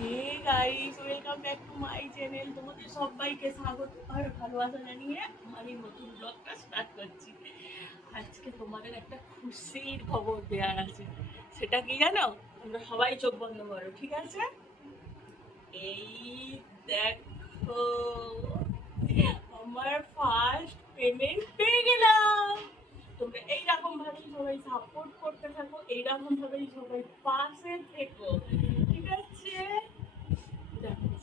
Hey guys welcome back my channel তোমাদের সবাইকে স্বাগত। আর ভালোবাসা জানিয়ে আমার নতুন ব্লগটা স্টার্ট করছি। আজকে তোমাদের একটা খুশির খবর দেওয়ার আছে। সেটা কি জানো? তোমরা সবাই চোখ বন্ধ করো, ঠিক আছে? এই দেখো, আমার ফার্স্ট পেমেন্ট পেয়ে গেলাম। তোমরা এইরকম ভাবেই সবাই সাপোর্ট করতে থাকো এইরকম ভাবেই সবাই পাশে থেকো।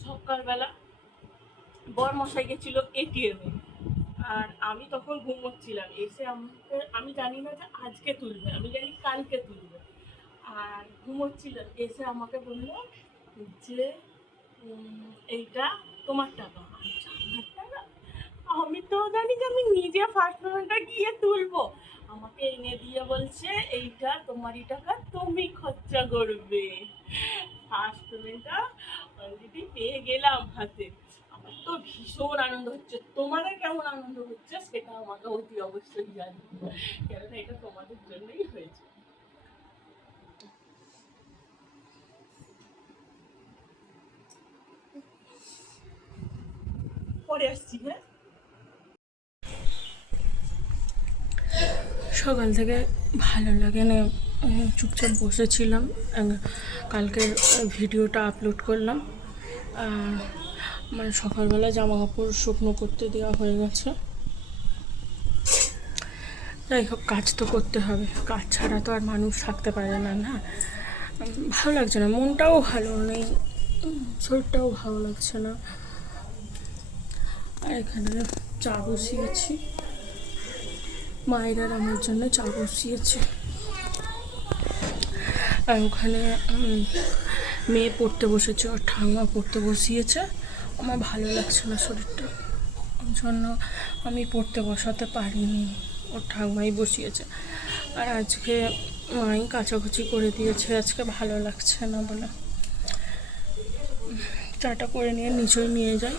সকালবেলা বর মশাই গেছিল এটিএমে আর আমি তখন ঘুমোচ্ছিলাম এসে আমাকে আমি জানি না যে আজকে তুলবে। আমি জানি কালকে তুলবে। আর ঘুমোচ্ছিলাম এসে আমাকে বলল যে এইটা তোমার টাকা। আমার টাকা? আমি তো জানি যে আমি নিজে ফার্স্ট পেমেন্টটা গিয়ে তুলবো। আমাকে এনে দিয়ে বলছে, এইটা তোমারই টাকা, তুমি খরচা করবে। ফার্স্ট পেমেন্টটা অলরেডি পেয়ে গেলাম হাতে। আমার তো ভীষণ আনন্দ হচ্ছে। তোমাদের কেমন আনন্দ হচ্ছে সেটা আমাকে অতি অবশ্যই জানি। কেননা এটা তোমাদের জন্যই হয়েছে। পরে আসছি হ্যাঁ? সকাল থেকে ভালো লাগে না। চুপচাপ বসেছিলাম। কালকের ভিডিওটা আপলোড করলাম। আর মানে সকালবেলা জামা কাপড় শুকনো করতে দেওয়া হয়ে গেছে। যাই হোক, কাজ তো করতে হবে। কাজ ছাড়া তো আর মানুষ থাকতে পারে না না? ভালো লাগছে না, মনটাও ভালো নেই, শরীরটাও ভালো লাগছে না। আর এখানে চা বসিয়েছি। মায়ের আমার জন্য চা বসিয়েছে। আর ওখানে মেয়ে পড়তে বসেছে ওর ঠাম্মা পড়তে বসিয়েছে। আমার ভালো লাগছে না শরীরটা। ওর জন্য আমি পড়তে বসাতে পারিনি। ওর ঠাম্মাই বসিয়েছে। আর আজকে মাই কাচাকুচি করে দিয়েছে। আজকে ভালো লাগছে না বলে। চাটা করে নিয়ে নিচেই নিয়ে যাই।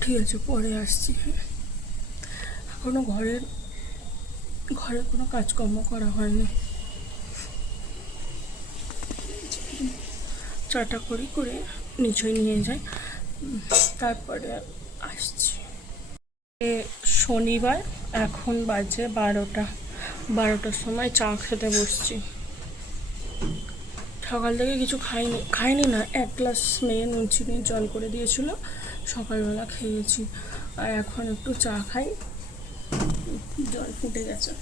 ঠিক আছে, পরে আসছি। এখনও ঘরের ঘরে কোনো কাজকর্ম করা হয়নি। চাটা করি করে নিচে নিয়ে যাই। তারপরে আসছি। শনিবার, এখন বাজে বারোটা। বারোটার সময় চা খেতে বসছি। সকাল থেকে কিছু খাইনি খাইনি না, এক গ্লাস মেয়ে নুন চিনি জল করে দিয়েছিল। সকালবেলা খেয়েছি। আর এখন একটু চা খাই। জল ফুটে গেছে।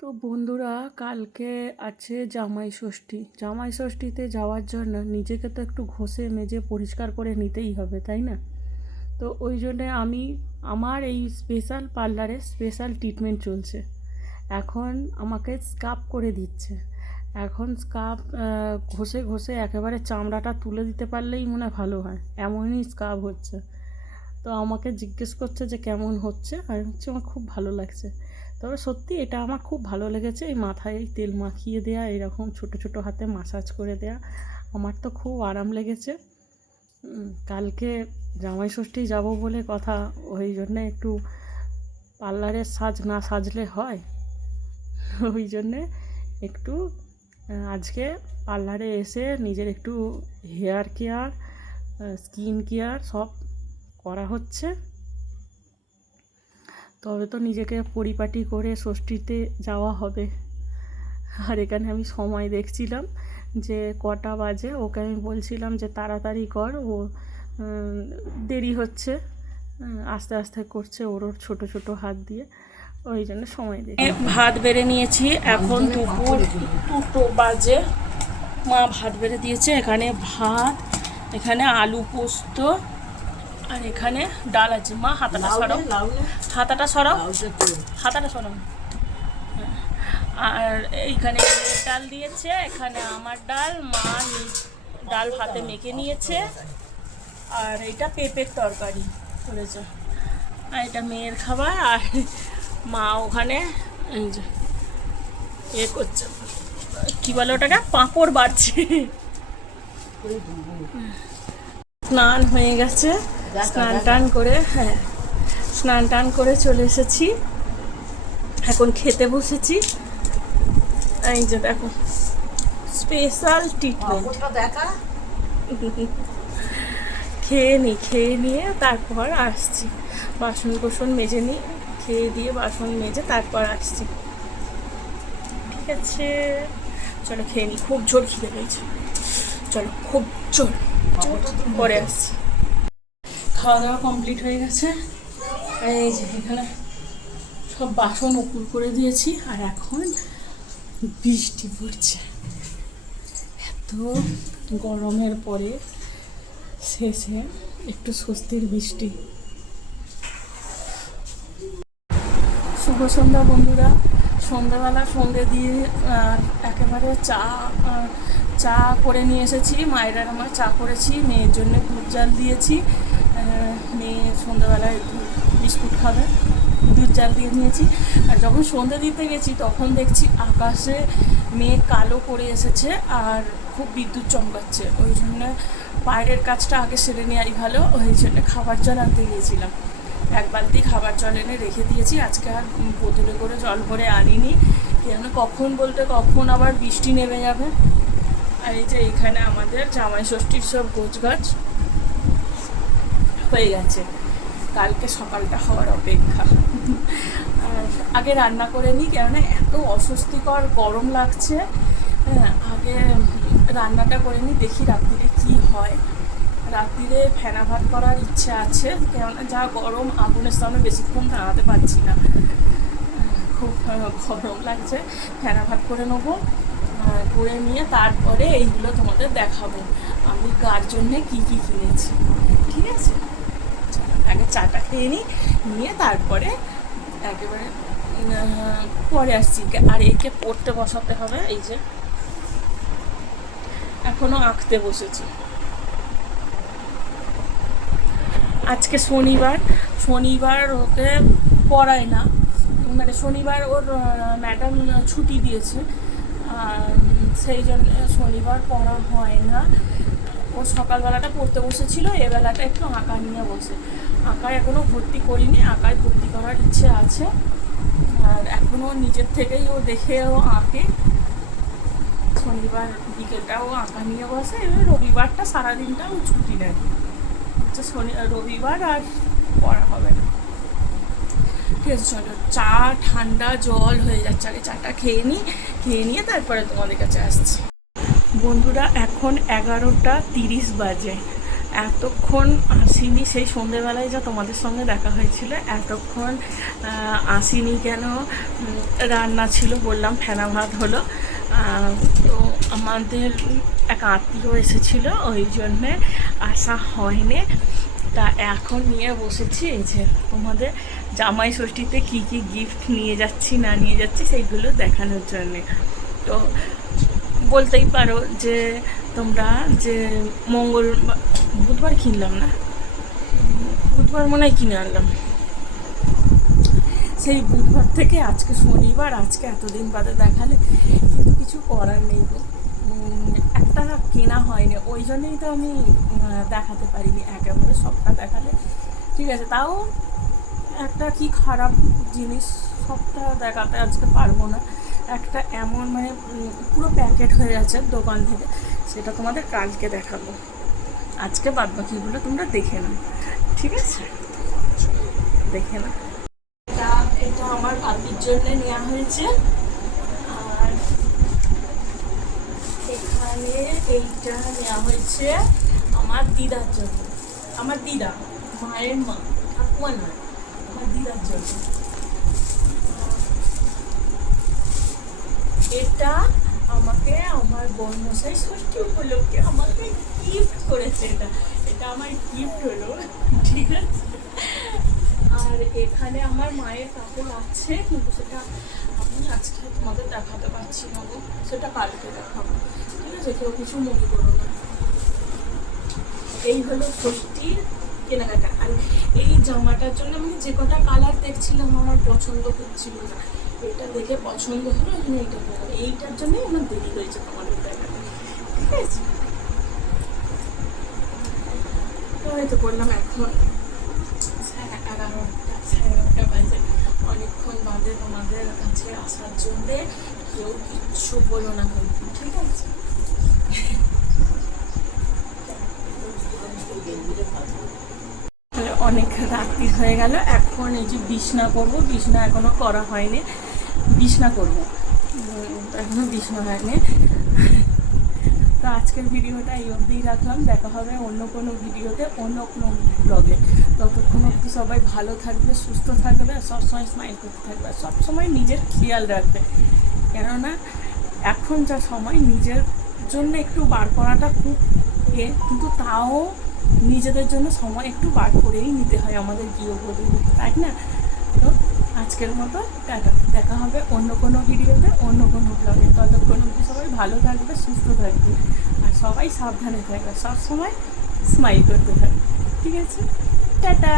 তো বন্ধুরা, কালকে আছে জামাই ষষ্ঠী। জামাই ষষ্ঠীতে যাওয়ার জন্য নিজেকে তো একটু ঘষে মেজে পরিষ্কার করে নিতেই হবে, তাই না? তো ওই জন্যে আমি, আমার এই স্পেশাল পার্লারে স্পেশাল ট্রিটমেন্ট চলছে। এখন আমাকে স্কাপ করে দিচ্ছে। এখন স্কাপ ঘষে ঘষে একেবারে চামড়াটা তুলে দিতে পারলেই মনে হয় ভালো হয়। এমনই স্কাব হচ্ছে। তো আমাকে জিজ্ঞেস করছে যে কেমন হচ্ছে, আর হচ্ছে আমার খুব ভালো লাগছে। তবে সত্যি এটা আমার খুব ভালো লেগেছে, এই মাথায় তেল মাখিয়ে দেয়া, এরকম ছোট ছোট হাতে মাসাজ করে দেয়া, আমার তো খুব আরাম লেগেছে। কালকে জামাই ষষ্ঠী যাব বলে কথা, ওই জন্যে একটু পার্লারের সাজ, না সাজলে হয়। ওই জন্যে একটু, আজকে পার্লারে এসে নিজের একটু হেয়ার কেয়ার স্কিন কেয়ার সব করা হচ্ছে। তবে তো নিজেকে পরিপাটি করে ষষ্ঠীতে যাওয়া হবে। আর এখানে আমি সময় দেখছিলাম যে কটা বাজে। ওকে আমি বলছিলাম যে তাড়াতাড়ি কর, ও দেরি হচ্ছে। আস্তে আস্তে করছে ওর ওর ছোটো ছোটো হাত দিয়ে। ওই জন্য সময় দেখি ভাত বেড়ে নিয়েছি। এখন দুপুর দুটো বাজে। মা ভাত বেড়ে দিয়েছে। এখানে ভাত, এখানে আলু পোস্ত আর এখানে ডাল আছে মা হাতাটা সরাও। হাতাটা সরাও। হাতাটা সরাও। আর এইখানে ডাল দিয়েছে এখানে আমার ডাল মা ডাল ভাতে মেখে নিয়েছে। আর এটা পেঁপের তরকারি করেছে। আর এটা মেয়ের খাবার আর মা ওখানে এ করছে। কি বলে ওটাকে? পাঁপড় বাড়ছে। স্নান হয়ে গেছে। স্নান টান করে হ্যাঁ স্নান টান করে চলে এসেছি। এখন খেতে বসেছি। এই যে দেখো স্পেশাল ট্রিটমেন্ট খেয়ে নিই খেয়ে নিয়ে তারপর আসছি। বাসন কোসন মেজে নিই খেয়ে দিয়ে বাসন মেজে তারপর আসছি। ঠিক আছে। চলো খেয়ে নিই খুব জোর খিদে পেয়েছে। চলো খুব জোর। পরে আসছি। খাওয়া দাওয়া কমপ্লিট হয়ে গেছে। এই যে এখানে সব বাসন উপুর করে দিয়েছি, আর এখন বৃষ্টি পড়ছে। এত গরমের পরে শেষে একটু স্বস্তির বৃষ্টি। শুভ সন্ধ্যা বন্ধুরা। সন্ধ্যাবেলা সন্ধে দিয়ে একেবারে চা চা করে নিয়ে এসেছি। মায়ের আমার চা করেছি, মেয়ের জন্য দুধ জাল দিয়েছি। মেয়ে সন্ধ্যাবেলায় বিস্কুট খাবে, দুধ জাল দিয়ে নিয়েছি। আর যখন সন্ধে দিতে গেছি, তখন দেখছি আকাশে মেঘ কালো করে এসেছে আর খুব বিদ্যুৎ চমকাচ্ছে। ওই জন্য বাইরের কাজটা আগে সেরে নেওয়াই ভালো, ওই জন্য খাবার জল আনতে গিয়েছিলাম। এক বালতি খাবার জল এনে রেখে দিয়েছি। আজকে আর বোতলে করে জল ভরে আনিনি। কেন, কখন বলতে কখন আবার বৃষ্টি নেমে যাবে? আর এই যে এইখানে আমাদের জামাই ষষ্ঠীর সব গোছ গাছ হয়ে গেছে। কালকে সকালটা হওয়ার অপেক্ষা। আর আগে রান্না করে নিই, কেননা এত অস্বস্তিকর গরম লাগছে। হ্যাঁ আগে রান্নাটা করে নিই, দেখি রাত্রিরে কি হয়। রাত্রিরে ফেনা ভাত করার ইচ্ছা আছে, কেননা যা গরম আগুনের সামনে বেশিক্ষণ দাঁড়াতে পারছি না। খুব গরম লাগছে, ফেনা ভাত করে নেব করে নিয়ে তারপরে এইগুলো তোমাদের দেখাবো। আমি কার জন্যে কি কি কিনেছি, ঠিক আছে? আগে চাটা খেয়ে নিই, নিয়ে তারপরে একেবারে পরে আসছি। আর একে পড়তে বসাতে হবে, এই যে। এখনও আঁকতে বসেছি। আজকে শনিবার শনিবার ওকে পড়ায় না। মানে শনিবার ওর ম্যাডাম ছুটি দিয়েছে। সেই জন্য শনিবার পড়া হয় না। ও সকালবেলাটা পড়তে বসেছিল এ বেলাটা একটু আঁকা নিয়ে বসে। আঁকায় এখনও ভর্তি করিনি, আঁকায় ভর্তি করার ইচ্ছে আছে। আর এখনও নিজের থেকেই ও দেখে ও আঁকে। শনিবার বিকেলটাও আঁকা নিয়ে বসে, এবার রবিবারটা সারাদিনটা ও ছুটি নেয়। হচ্ছে শনি রবিবার আর পড়া হবে না। ঠিক চলো। চা, ঠান্ডা, জল হয়ে যাচ্ছে। আগে চাটা খেয়ে নিই খেয়ে নিয়ে তারপরে তোমাদের কাছে আসছি। বন্ধুরা, এখন এগারোটা তিরিশ বাজে। এতক্ষণ আসিনি, সেই সন্ধেবেলায় যা তোমাদের সঙ্গে দেখা হয়েছিল, এতক্ষণ আসিনি কেন? রান্না ছিল বললাম, ফেনা ভাত হলো। তো আমাদের এক আত্মীয় এসেছিল, ওই জন্যে আসা হয়নি। তা এখন নিয়ে বসেছি, এই যে তোমাদের জামাই ষষ্ঠীতে কী কী গিফট নিয়ে যাচ্ছি, না নিয়ে যাচ্ছি, সেইগুলো দেখানোর জন্যে। তো বলতেই পারো যে তোমরা যে মঙ্গল বুধবার কিনলাম না? বুধবার মনে হয় কিনে আনলাম। সেই বুধবার থেকে আজকে শনিবার আজকে এতদিন বাদে দেখালে কিন্তু কিছু করার নেই উম, একটা কেনা হয়নি ওই জন্যই তো আমি দেখাতে পারিনি একেবারে সবটা দেখালে। ঠিক আছে তাও একটা কি খারাপ জিনিস সবটা দেখাতে আজকে পারব না। একটা এমন মানে পুরো প্যাকেট হয়ে আছে দোকান থেকে। সেটা তোমাদের কালকে দেখাবো। আজকে বাদ বাকিগুলো তোমরা দেখে নাও। ঠিক আছে? দেখে নাও। এটা আমার ভাবির জন্য নেওয়া হয়েছে। আর এখানে এইটা নেওয়া হয়েছে আমার দিদার জন্য। আমার দিদা, মায়ের মা ঠাকুমা না আমার দিদার জন্য। এটা আমাকে আমার বর্মশাই ষষ্ঠী উপলক্ষে আমাকে গিফট করেছে এটা। এটা আমার গিফট হলো, ঠিক আছে? আর এখানে আমার মায়ের কাপড় আছে, কিন্তু সেটা আমি আজকে তোমাদের দেখাতে পারছি না গো, সেটা কালকে দেখাবো, ঠিক আছে? কেউ কিছু মনে করো না। এই হলো ষষ্ঠীর কেনাকাটা। আর এই জামাটার জন্য আমি যে কটা কালার দেখছিলাম, আমার পছন্দ হচ্ছিল না। এটা দেখে পছন্দ হলো আমি এইটা নিলাম এইটার জন্যই আমার দেরি হয়েছে দেখাতে ঠিক আছে? তো এই তো বললাম এখন সাড়ে এগারোটা সাড়ে এগারোটা বাজে। অনেকক্ষণ বাদে তোমাদের কাছে আসার জন্যে কেউ কিচ্ছু বলো না কিন্তু ঠিক আছে? অনেক রাত্রি হয়ে গেল, এখন এই যে বিছনা করব, বিছনা এখনও করা হয়নি। বিছনা করব। উম, এখনও বিছনা হয়নি। তো আজকের ভিডিওটা এই অবধিই রাখলাম। দেখা হবে অন্য কোনো ভিডিওতে অন্য কোনো ব্লগে ততক্ষণ অবধি সবাই ভালো থাকবে সুস্থ থাকবে আর সবসময় স্মাইল করতে থাকবে। আর সবসময় নিজের খেয়াল রাখবে। কেননা এখন যা সময় নিজের জন্য একটু বার করাটা খুব ইয়ে কিন্তু তাও নিজেদের জন্য সময় একটু বার করেই নিতে হয় আমাদের গৃহবধূদের তাই না? আজকের মতো। টাটা দেখা হবে অন্য কোনো ভিডিওতে, অন্য কোনো ব্লগে ততক্ষণ অবধি সবাই ভালো থাকবে, সুস্থ থাকবে। আর সবাই সাবধানে থাকবে। সবসময় স্মাইল করতে থাকবে। ঠিক আছে? টাটা!